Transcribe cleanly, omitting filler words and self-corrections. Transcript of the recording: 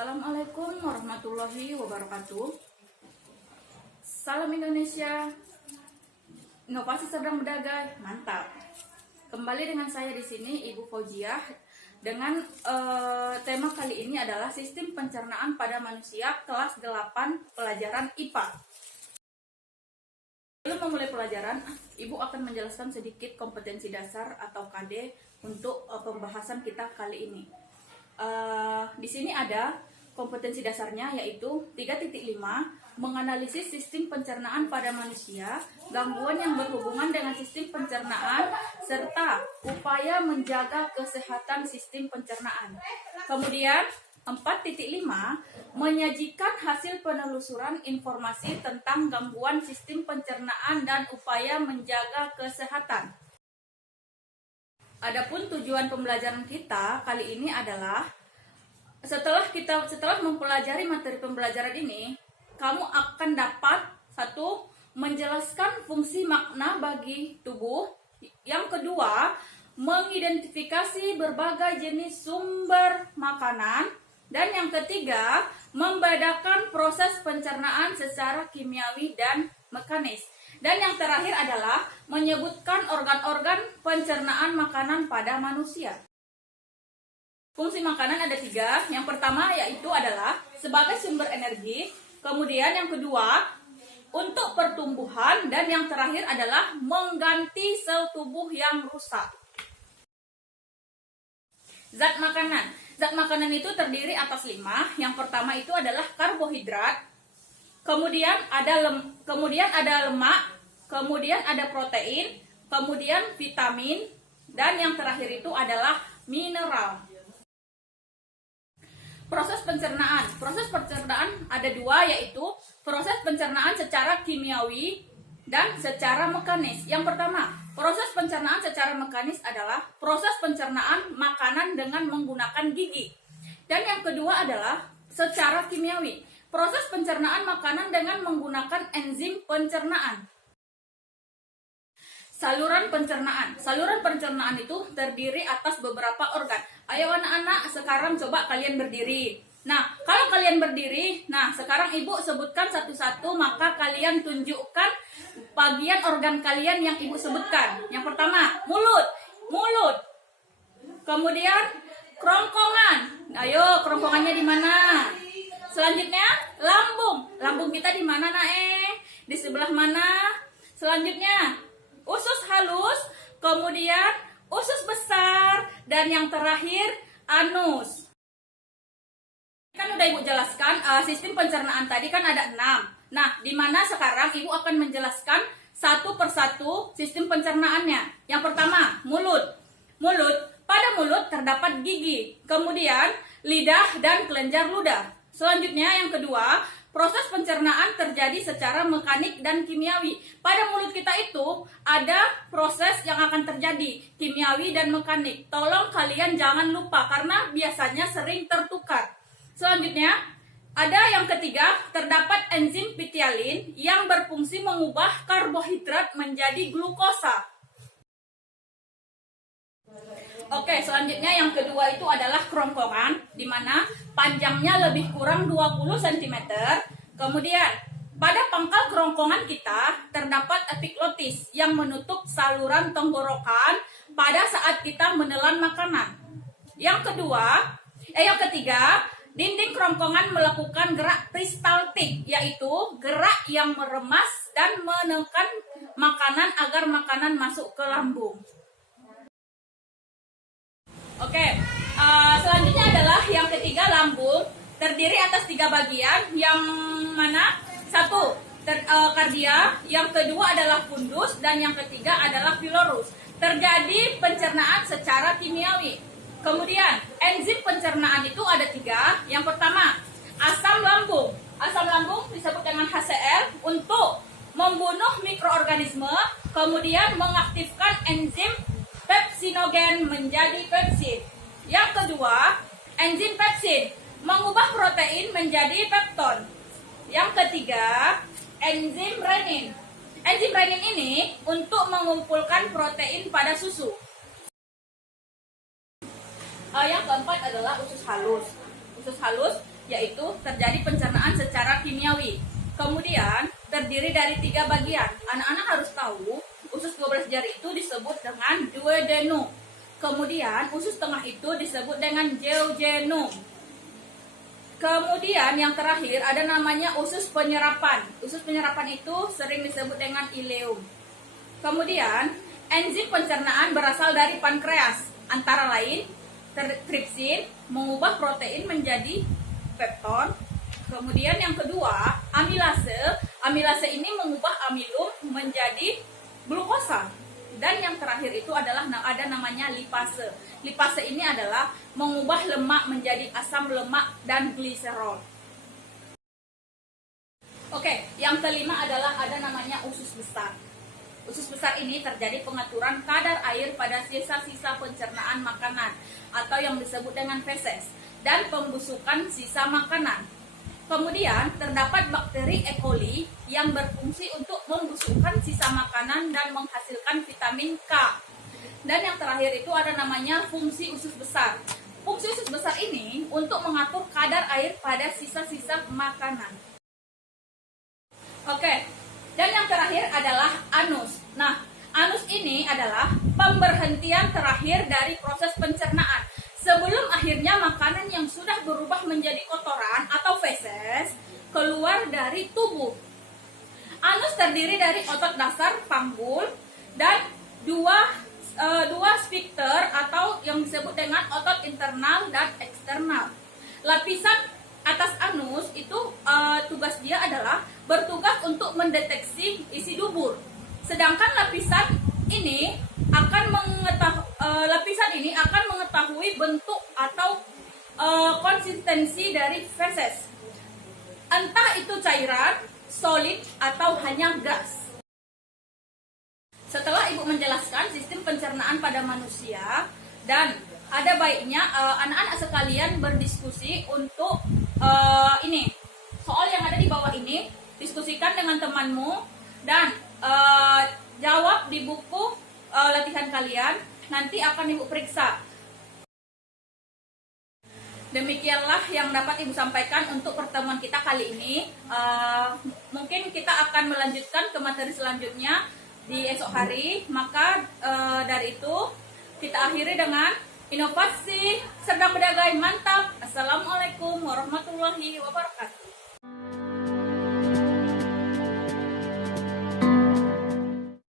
Assalamualaikum warahmatullahi wabarakatuh. Salam Indonesia. Inovasi sedang berdagai, mantap. Kembali dengan saya di sini Ibu Fauziah dengan tema kali ini adalah sistem pencernaan pada manusia kelas 8 pelajaran IPA. Sebelum memulai pelajaran, Ibu akan menjelaskan sedikit kompetensi dasar atau KD untuk pembahasan kita kali ini. Di sini ada kompetensi dasarnya yaitu 3.5 menganalisis sistem pencernaan pada manusia, gangguan yang berhubungan dengan sistem pencernaan, serta upaya menjaga kesehatan sistem pencernaan. Kemudian 4.5 menyajikan hasil penelusuran informasi tentang gangguan sistem pencernaan dan upaya menjaga kesehatan. Adapun tujuan pembelajaran kita kali ini adalah setelah mempelajari materi pembelajaran ini, kamu akan dapat satu, menjelaskan fungsi makna bagi tubuh. Yang kedua, mengidentifikasi berbagai jenis sumber makanan. Dan yang ketiga, membedakan proses pencernaan secara kimiawi dan mekanis. Dan yang terakhir adalah menyebutkan organ-organ pencernaan makanan pada manusia. Fungsi makanan ada 3. Yang pertama yaitu adalah sebagai sumber energi. Kemudian yang kedua untuk pertumbuhan. Dan yang terakhir adalah mengganti sel tubuh yang rusak. Zat makanan. Zat makanan itu terdiri atas 5. Yang pertama itu adalah karbohidrat. Kemudian ada lemak, kemudian ada protein, kemudian vitamin, dan yang terakhir itu adalah mineral. Proses pencernaan. Proses pencernaan ada 2, yaitu proses pencernaan secara kimiawi dan secara mekanis. Yang pertama, proses pencernaan secara mekanis adalah proses pencernaan makanan dengan menggunakan gigi. Dan yang kedua adalah secara kimiawi, proses pencernaan makanan dengan menggunakan enzim pencernaan. Saluran pencernaan. Saluran pencernaan itu terdiri atas beberapa organ. Ayo anak-anak, sekarang coba kalian berdiri. Nah, kalau kalian berdiri, sekarang Ibu sebutkan satu-satu, maka kalian tunjukkan bagian organ kalian yang Ibu sebutkan. Yang pertama, mulut. Kemudian kerongkongan. Ayo, kerongkongannya di mana? Selanjutnya, lambung. Lambung kita di mana, Nae? Di sebelah mana? Selanjutnya, usus halus, kemudian usus besar, dan yang terakhir, anus. Kan udah Ibu jelaskan, sistem pencernaan tadi kan ada 6. Nah, di mana sekarang Ibu akan menjelaskan satu persatu sistem pencernaannya. Yang pertama, mulut. Pada mulut terdapat gigi, kemudian lidah dan kelenjar ludah. Selanjutnya yang kedua, proses pencernaan terjadi secara mekanik dan kimiawi. Pada mulut kita itu ada proses yang akan terjadi, kimiawi dan mekanik. Tolong kalian jangan lupa karena biasanya sering tertukar. Selanjutnya, ada yang ketiga, terdapat enzim pitialin yang berfungsi mengubah karbohidrat menjadi glukosa. Oke, selanjutnya yang kedua itu adalah kerongkongan, di mana panjangnya lebih kurang 20 cm. Kemudian, pada pangkal kerongkongan kita terdapat epiglotis yang menutup saluran tenggorokan pada saat kita menelan makanan. Yang ketiga, dinding kerongkongan melakukan gerak peristaltik, yaitu gerak yang meremas dan menekan makanan agar makanan masuk ke lambung. Oke, selanjutnya adalah yang ketiga, lambung. Terdiri atas 3 bagian, yang mana? 1, kardia, yang kedua adalah fundus, dan yang ketiga adalah pylorus. Terjadi pencernaan secara kimiawi. Kemudian, enzim pencernaan itu ada 3. Yang pertama, asam lambung. Asam lambung disebut dengan HCl untuk membunuh mikroorganisme, kemudian mengaktifkan enzim pepsinogen menjadi pepsid. Yang kedua, enzim pepsid mengubah protein menjadi pepton. Yang ketiga, enzim renin. Enzim renin ini untuk mengumpulkan protein pada susu. Yang keempat adalah usus halus. Usus halus yaitu terjadi pencernaan secara kimiawi. Kemudian terdiri dari 3 bagian. Anak-anak harus tahu usus 12 jari itu disebut dengan duodenum. Kemudian usus tengah itu disebut dengan jejunum. Kemudian yang terakhir ada namanya usus penyerapan. Usus penyerapan itu sering disebut dengan ileum. Kemudian enzim pencernaan berasal dari pankreas, antara lain tripsin mengubah protein menjadi pepton. Kemudian yang kedua, amilase. Amilase ini mengubah amilum menjadi glukosa. Dan yang terakhir itu adalah ada namanya lipase. Lipase ini adalah mengubah lemak menjadi asam lemak dan gliserol. Oke, yang kelima adalah ada namanya usus besar. Usus besar ini terjadi pengaturan kadar air pada sisa-sisa pencernaan makanan atau yang disebut dengan feses dan pembusukan sisa makanan. Kemudian terdapat bakteri E. coli yang berfungsi untuk membusukkan sisa makanan dan menghasilkan vitamin K. Dan yang terakhir itu ada namanya fungsi usus besar. Fungsi usus besar ini untuk mengatur kadar air pada sisa-sisa makanan. Oke, dan yang terakhir adalah anus. Nah, anus ini adalah pemberhentian terakhir dari proses pencernaan. Sebelum akhirnya makanan yang sudah berubah menjadi kotoran atau feses keluar dari tubuh. Anus terdiri dari otot dasar panggul dan dua sphincter atau yang disebut dengan otot internal dan eksternal. Lapisan atas anus itu tugas dia adalah bertugas untuk mendeteksi isi dubur. Sedangkan lapisan ini akan mengetahui bentuk atau konsistensi dari feses. Entah itu cairan, solid atau hanya gas. Setelah Ibu menjelaskan sistem pencernaan pada manusia, dan ada baiknya anak-anak sekalian berdiskusi untuk ini soal yang ada di bawah ini, diskusikan dengan temanmu dan jawab di buku latihan kalian, nanti akan Ibu periksa. Demikianlah yang dapat Ibu sampaikan untuk pertemuan kita kali ini. Mungkin kita akan melanjutkan ke materi selanjutnya di esok hari. Maka dari itu kita akhiri dengan inovasi sedang berdagai mantap. Assalamualaikum warahmatullahi wabarakatuh.